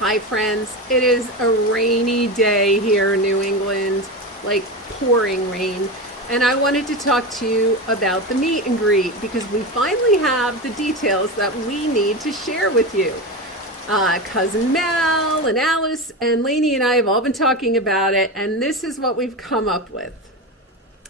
Hi friends, it is a rainy day here in New England, like pouring rain. And I wanted to talk to you about the meet and greet because we finally have the details that we need to share with you. Cousin Mel and Alice and Lainey and I have all been talking about it, and this is what we've come up with.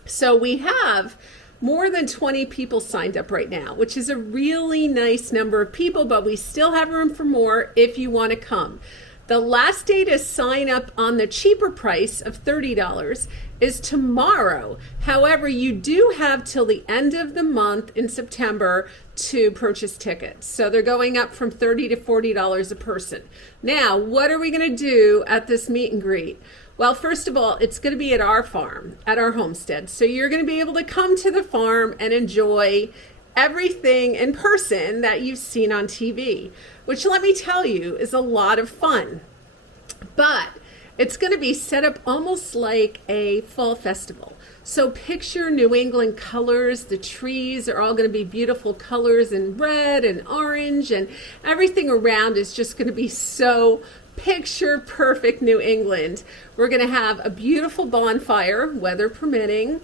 So we have more than 20 people signed up right now, which is a really nice number of people, but we still have room for more if you want to come. The last day to sign up on the cheaper price of $30 is tomorrow. However, you do have till the end of the month in September to purchase tickets. So they're going up from $30 to $40 a person. Now, what are we going to do at this meet and greet? Well, first of all, it's going to be at our farm, at our homestead. So you're going to be able to come to the farm and enjoy everything in person that you've seen on TV, which, let me tell you, is a lot of fun. But it's going to be set up almost like a fall festival. So picture New England colors. The trees are all going to be beautiful colors in red and orange, and everything around is just going to be so picture perfect New England. We're going to have a beautiful bonfire, weather permitting,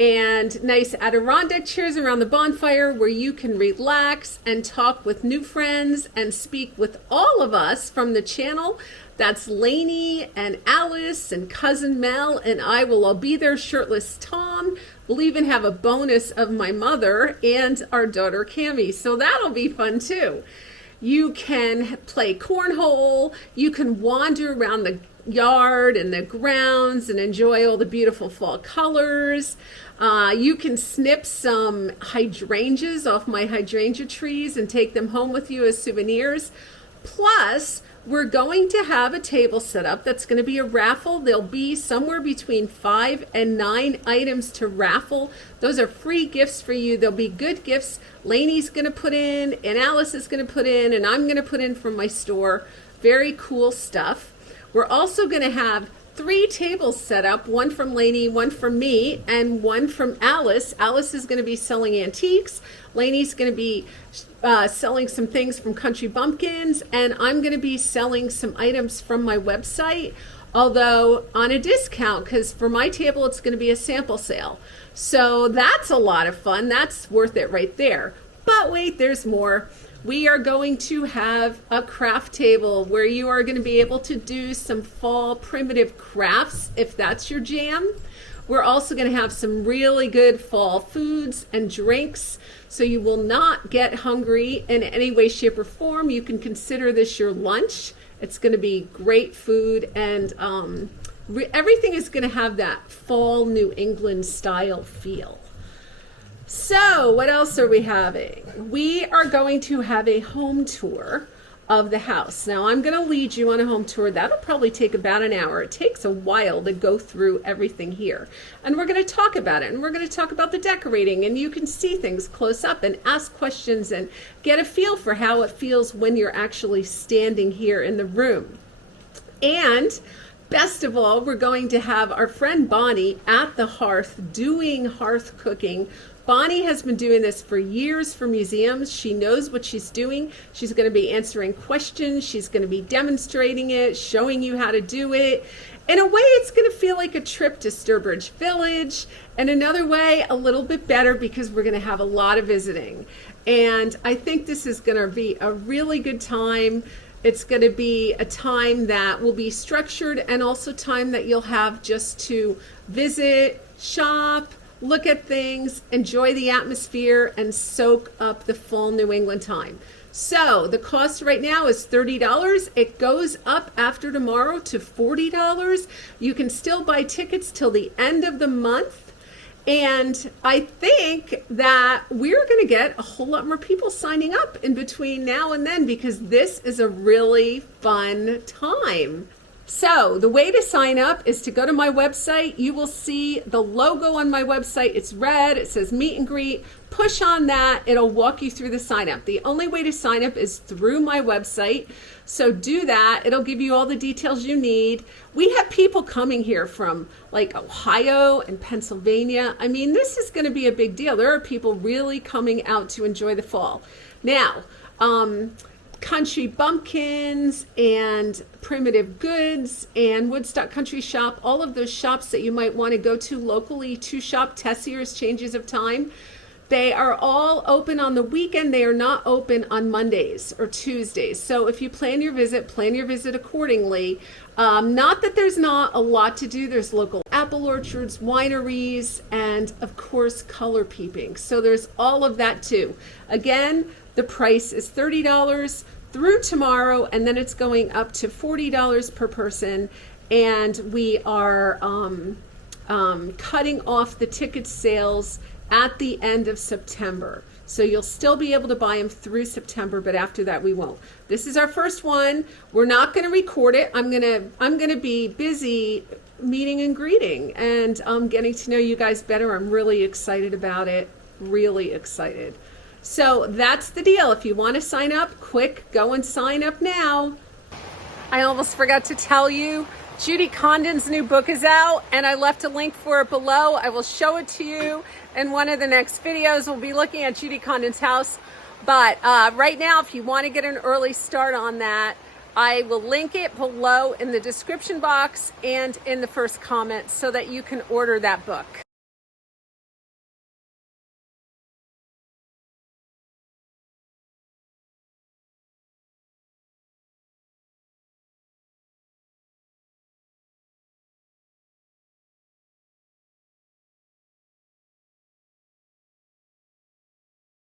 and nice Adirondack chairs around the bonfire where you can relax and talk with new friends and speak with all of us from the channel. That's Lainey and Alice and Cousin Mel, and I will all be there, shirtless Tom. We'll even have a bonus of my mother and our daughter Cammie, so that'll be fun too. You can play cornhole, you can wander around the yard and the grounds and enjoy all the beautiful fall colors. You can snip some hydrangeas off my hydrangea trees and take them home with you as souvenirs. Plus, we're going to have a table set up that's going to be a raffle. There'll be somewhere between 5 and 9 items to raffle. Those are free gifts for you. There'll be good gifts Lainey's going to put in, and Alice is going to put in, and I'm going to put in from my store. Very cool stuff. We're also going to have 3 tables set up, one from Lainey, one from me, and one from Alice. Alice is going to be selling antiques. Lainey's going to be selling some things from Country Bumpkins, and I'm going to be selling some items from my website, although on a discount, because for my table it's going to be a sample sale. So that's a lot of fun. That's worth it right there. But wait, there's more. We are going to have a craft table where you are going to be able to do some fall primitive crafts if that's your jam. We're also going to have some really good fall foods and drinks, so you will not get hungry in any way, shape, or form. You can consider this your lunch. It's going to be great food, and everything is going to have that fall New England style feel. So what else are we having? We are going to have a home tour of the house. Now I'm going to lead you on a home tour. That'll probably take about an hour. It takes a while to go through everything here. And we're going to talk about it. And we're going to talk about the decorating. And you can see things close up and ask questions and get a feel for how it feels when you're actually standing here in the room. And best of all, we're going to have our friend Bonnie at the hearth doing hearth cooking. Bonnie has been doing this for years for museums. She knows what she's doing. She's going to be answering questions. She's going to be demonstrating it, showing you how to do it. In a way, it's going to feel like a trip to Sturbridge Village. And another way, a little bit better because we're going to have a lot of visiting. And I think this is going to be a really good time. It's going to be a time that will be structured and also time that you'll have just to visit, shop, look at things, enjoy the atmosphere, and soak up the fall New England time. So the cost right now is $30. It goes up after tomorrow to $40. You can still buy tickets till the end of the month. And I think that we're going to get a whole lot more people signing up in between now and then because this is a really fun time. So the way to sign up is to go to my website. You will see the logo on my website. It's red. It says meet and greet. Push on that. It'll walk you through the sign up. The only way to sign up is through my website. So do that. It'll give you all the details you need. We have people coming here from like Ohio and Pennsylvania. I mean, this is going to be a big deal. There are people really coming out to enjoy the fall. Now, Country Bumpkins and Primitive Goods and Woodstock Country Shop, all of those shops that you might want to go to locally to shop Tessier's Changes of Time. They are all open on the weekend. They are not open on Mondays or Tuesdays. So if you plan your visit accordingly. Not that there's not a lot to do. There's local apple orchards, wineries, and of course, color peeping. So there's all of that too. Again, the price is $30 through tomorrow, and then it's going up to $40 per person. And we are cutting off the ticket sales at the end of September. So you'll still be able to buy them through September, but after that we won't. This is our first one. We're not going to record it. I'm gonna be busy meeting and greeting and getting to know you guys better. I'm really excited about it. Really excited. So that's the deal. If you want to sign up, quick, go and sign up now. I almost forgot to tell you, Judy Condon's new book is out, and I left a link for it below. I will show it to you in one of the next videos. We'll be looking at Judy Condon's house. But right now, if you want to get an early start on that, I will link it below in the description box and in the first comment so that you can order that book.